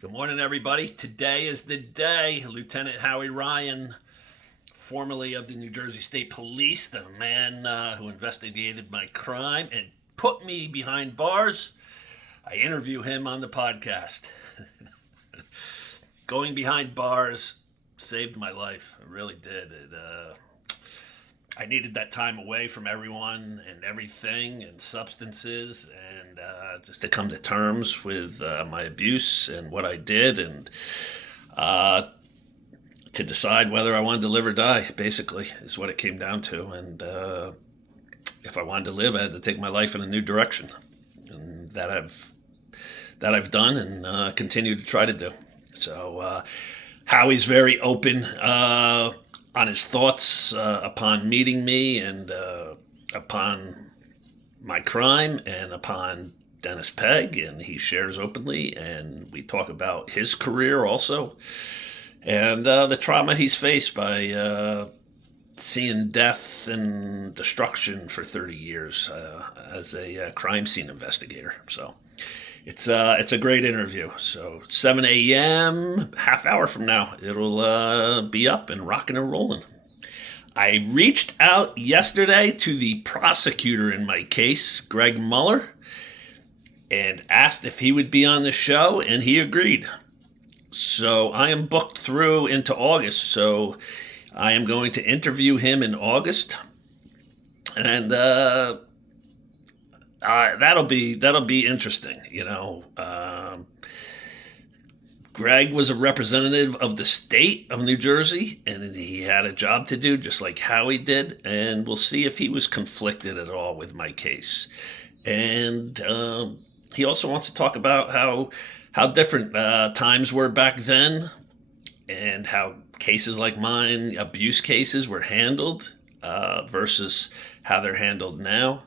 Good morning, everybody. Today is the day. Lieutenant Howie Ryan, formerly of the New Jersey State Police, the man who investigated my crime and put me behind bars, I interview him on the podcast. Going behind bars saved my life. It really did. I needed that time away from everyone and everything and substances and just to come to terms with my abuse and what I did and uh, to decide whether I wanted to live or die, basically, is what it came down to. And if I wanted to live, I had to take my life in a new direction. And that I've done and continue to try to do. So Howie's very open on his thoughts upon meeting me and upon my crime and upon Dennis Pegg, and he shares openly, and we talk about his career also and the trauma he's faced by seeing death and destruction for 30 years as a crime scene investigator. So it's a great interview. So 7 a.m., half hour from now, it'll be up and rocking and rolling. I reached out yesterday to the prosecutor in my case, Greg Mueller, and asked if he would be on the show, and he agreed. So I am booked through into August. So I am going to interview him in August, and that'll be interesting. Greg was a representative of the state of New Jersey, and he had a job to do, just like Howie did. And we'll see if he was conflicted at all with my case. And he also wants to talk about how different times were back then, and how cases like mine, abuse cases, were handled versus how they're handled now.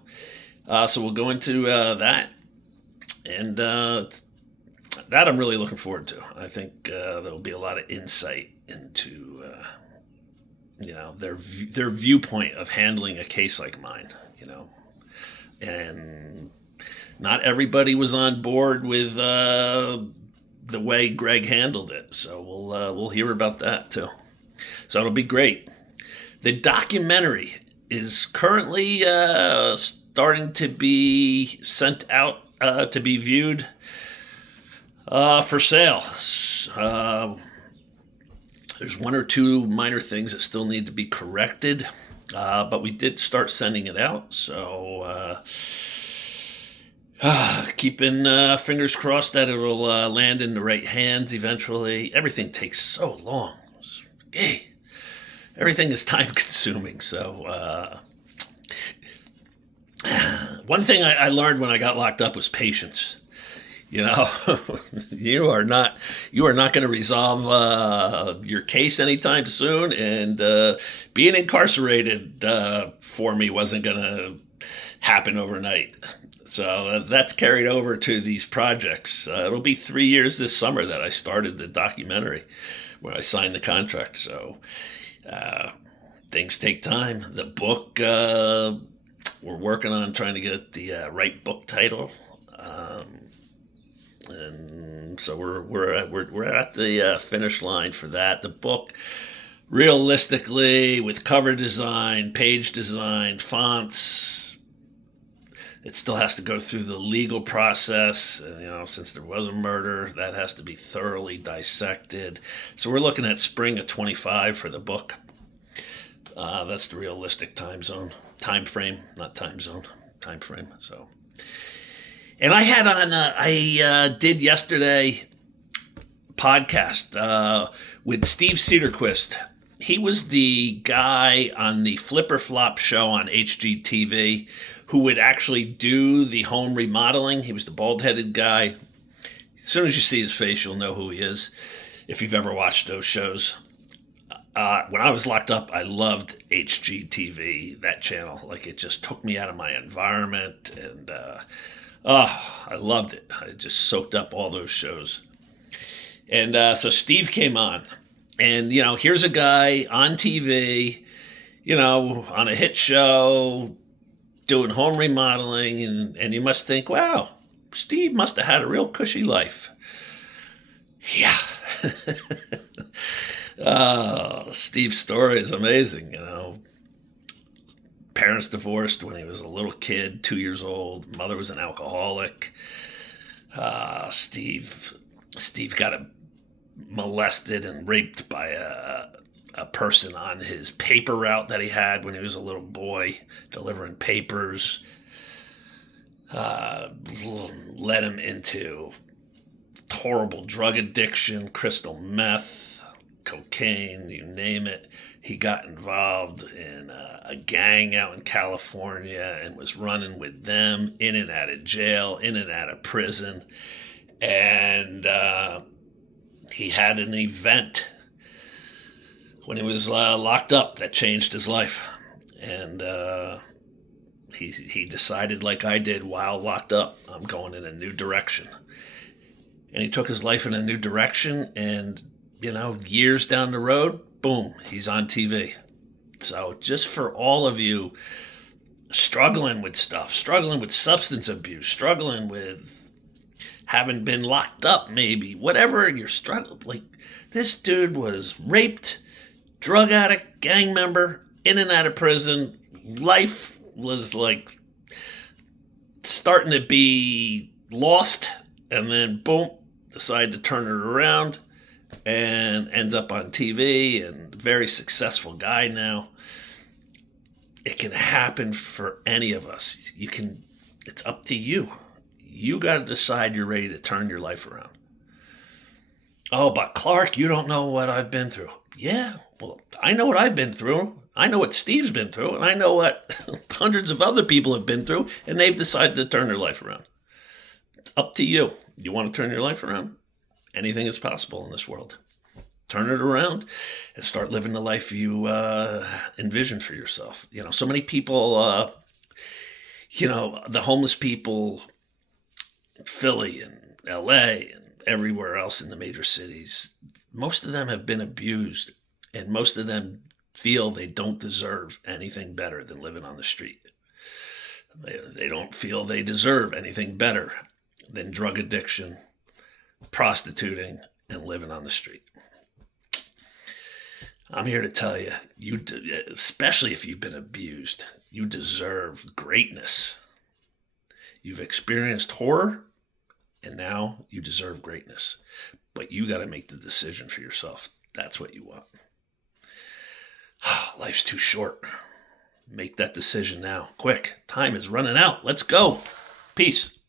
So we'll go into that, and that I'm really looking forward to. I think there'll be a lot of insight into their viewpoint of handling a case like mine. And not everybody was on board with the way Greg handled it. So we'll hear about that too. So it'll be great. The documentary is currently starting to be sent out to be viewed for sale. There's one or two minor things that still need to be corrected, but we did start sending it out. So keeping fingers crossed that it'll land in the right hands eventually. Everything takes so long. Hey, everything is time consuming. So one thing I learned when I got locked up was patience. You are not going to resolve your case anytime soon, and being incarcerated for me wasn't going to happen overnight. So that's carried over to these projects. It'll be 3 years this summer that I started the documentary, when I signed the contract. So things take time. The book, we're working on trying to get the right book title. And so we're at the finish line for that. The book, realistically, with cover design, page design, fonts, it still has to go through the legal process. Since there was a murder, that has to be thoroughly dissected. So we're looking at spring of 25 for the book. That's the realistic time frame, not time zone, time frame. So. And I had on, I did yesterday podcast with Steve Cedarquist. He was the guy on the Flip or Flop show on HGTV who would actually do the home remodeling. He was the bald-headed guy. As soon as you see his face, you'll know who he is, if you've ever watched those shows. When I was locked up, I loved HGTV, that channel. Like, it just took me out of my environment, and I loved it. I just soaked up all those shows. And so Steve came on. And, here's a guy on TV, on a hit show, doing home remodeling. And you must think, wow, Steve must have had a real cushy life. Steve's story is amazing. Parents divorced when he was a little kid, 2 years old. Mother was an alcoholic. Steve got molested and raped by a person on his paper route that he had when he was a little boy, delivering papers. Led him into horrible drug addiction, crystal meth, cocaine, you name it. He got involved in a gang out in California and was running with them in and out of jail, in and out of prison. And he had an event when he was locked up that changed his life. And he decided, like I did while locked up, I'm going in a new direction. And he took his life in a new direction, and years down the road, boom, he's on TV. So just for all of you struggling with stuff, struggling with substance abuse, struggling with having been locked up, maybe whatever you're struggling, like, this dude was raped, drug addict, gang member, in and out of prison. Life was like starting to be lost, and then boom, decide to turn it around and ends up on TV and very successful guy now. It can happen for any of us. It's up to you. You got to decide you're ready to turn your life around. Oh, but Clark, you don't know what I've been through. Yeah, well, I know what I've been through. I know what Steve's been through, and I know what hundreds of other people have been through, and they've decided to turn their life around. It's up to you. You want to turn your life around? Anything is possible in this world. Turn it around and start living the life you envision for yourself. So many people, the homeless people in Philly and LA and everywhere else in the major cities, most of them have been abused, and most of them feel they don't deserve anything better than living on the street. They don't feel they deserve anything better than drug addiction, prostituting, and living on the street. I'm here to tell you, especially if you've been abused, you deserve greatness. You've experienced horror, and now you deserve greatness. But you got to make the decision for yourself. That's what you want. Life's too short. Make that decision now. Quick. Time is running out. Let's go. Peace.